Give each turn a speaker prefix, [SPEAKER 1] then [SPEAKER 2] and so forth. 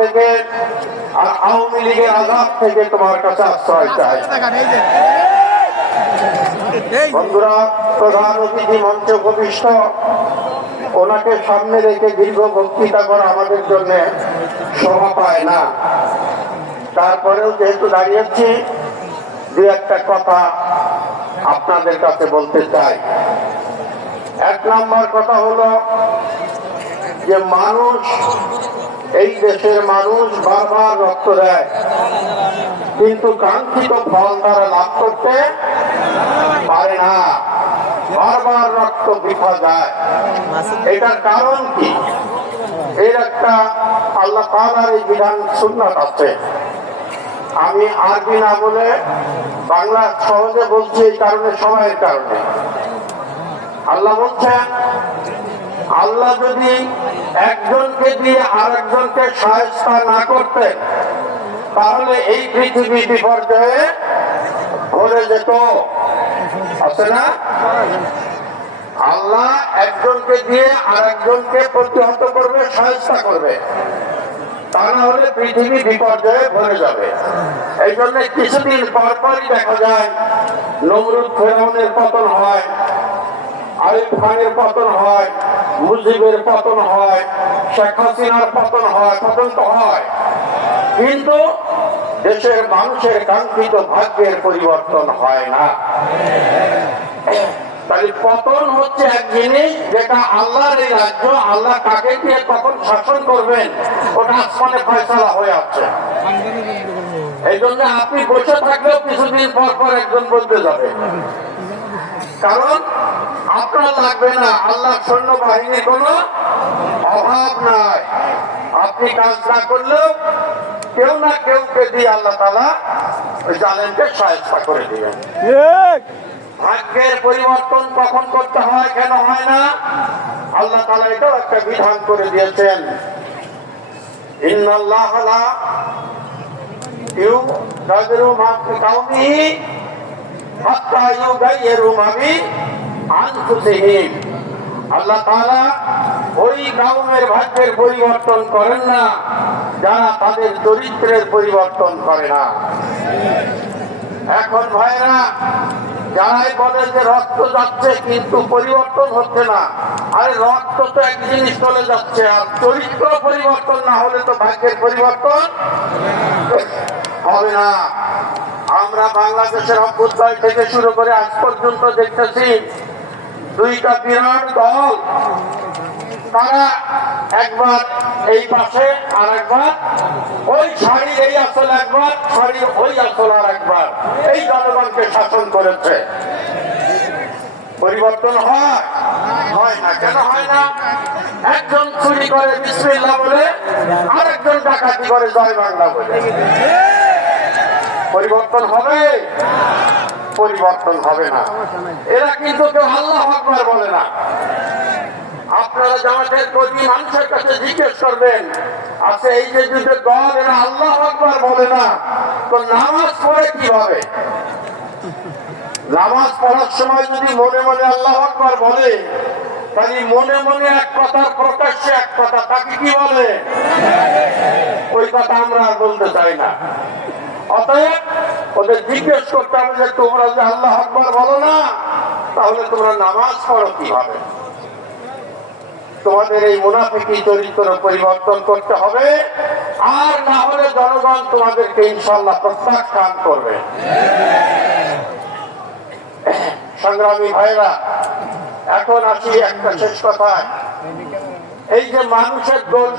[SPEAKER 1] থেকে আর আওয়ামী লীগের আঘাত থেকে তোমার কাছে আশ্রয় চাই। বন্ধুরা, প্রধান অতিথি মঞ্চ উপবিষ্ট, ওনাকে সামনে রেখে দীর্ঘ বক্তৃতা করা আমাদের জন্য শোভা পায় না। তারপরেও যেহেতু দাঁড়িয়েছি দু একটা কথা আপনাদের কাছে বলতে চাই। এক নম্বর কথা হলো যে মানুষ এই দেশের মানুষ বারবার রক্ত দেয়। কিন্তু কাঙ্ক্ষিত ফল তারা লাভ করতে পারে না। বারবার রক্ত বৃথা যায়। এটার কারণ কি? এর একটা আল্লাহ তাআলার এই বিধান সুন্নাত আছে। আমি আরবি না বলে বাংলা সহজে বলছি, এই কারণে, সময়ের কারণে। আল্লাহ বলছেন, আল্লাহ যদি একজনকে দিয়ে আর একজনকে সাহায্য না করতেন তাহলে এই পৃথিবী বিপর্যয়ে ভরে যেত। আছে না? আল্লাহ একজনকে দিয়ে আর একজনকে প্রতিহত করবে সাহায্য করবে। তা না হলে পৃথিবী বিপর্যয়ে ভরে যাবে। এই জন্য কিছুদিন পর পরই দেখা যায়, নমরুদ ফেরাউনের পতন হয়, আরিফ খানের পতন হয় মুজিবের পতন হয়, শেখ হাসিনার পতন হয় পতন তো হয়। কিন্তু দেশের মানুষের কাঙ্ক্ষিত ভাগ্যের পরিবর্তন হয় না। তাহলে পতন হচ্ছে এক জিনিস যেটা আল্লাহর এই রাজ্য, আল্লাহ কাকে দিয়ে কখন শাসন করবেন, ওটা আসমানে ফয়সলা হয়ে আছে এই জন্য আপনি বসে থাকলেও কিছুদিন পর পর একজন বলতে যাবে। কারণ আপনার লাগবে না আল্লাহ সৈন্য বাহিনীর কোনো অভাব নাই। আপনি কাজ না করলেও কেউ না কেউকে দিয়ে আল্লাহ তালা ওই জালেনকে সাহায্য করে দিবেন। ভাগ্যের পরিবর্তন কখন করতে হয় কেন হয় না? আল্লাহ তালা এটাও একটা বিধান করে দিয়েছেন। ইন্নাল্লাহ মা বিকাউমিহি পরিবর্তন করেন না, যারা তাদের চরিত্রের পরিবর্তন করে না। এখন ভাইরা, যারাই বলে যে রক্ত যাচ্ছে কিন্তু পরিবর্তন হচ্ছে না, আরে রক্ত তো এক জিনিস চলে যাচ্ছে, আর চরিত্র পরিবর্তন না হলে তো ভাগ্যের পরিবর্তন হবে না। আমরা বাংলাদেশের অভ্যুদয় থেকে শুরু করে আজ পর্যন্ত দেখতেছি দুইটা বিরাট দল। তারা একবার এই পাশে আর একবার, ওই শাড়ির এই আসল একবার শাড়ির ওই আসল আর একবার। এই জনগণকে শাসন করেছে। পরিবর্তন হয়? হয় না কেন? হয় না? একজন চুরি করে বিসমিল্লাহ বলে আর একজন ডাকাতি করে জয় বাংলা বলে। পরিবর্তন হবে? পরিবর্তন হবে না। এরা কিন্তু কেউ আল্লাহ আকবার বলে না। আপনারা জামাতের কর্মী মানুষের কাছে জিজ্ঞেস করবেন আচ্ছা এই যে দুটো দল, এরা আল্লাহ আকবার বলে না? তো নামাজ পড়ে কীভাবে? নামাজ পড়ার সময় যদি মনে মনে আল্লাহ আকবার বলে, তাহলে মনে মনে এক কথা, প্রকাশ্যে এক কথা, তাকে কি বলে? ওই কথা আমরা বলতে চাই না। অতএব ওদের জিজ্ঞেস করতে হবে যে তোমরা যে আল্লাহ আকবার বলো না, তাহলে তোমরা নামাজ পড়ো কীভাবে? তোমাদের এই মুনাফিকি চরিত্র পরিবর্তন করতে হবে, আর না হলে জনগণ তোমাদেরকে ইনশাল্লাহ প্রত্যাখ্যান করবে। সংগ্রামী ভাইরা, এখন আসি একটা শেষ কথায়। এই যে মানুষের দোল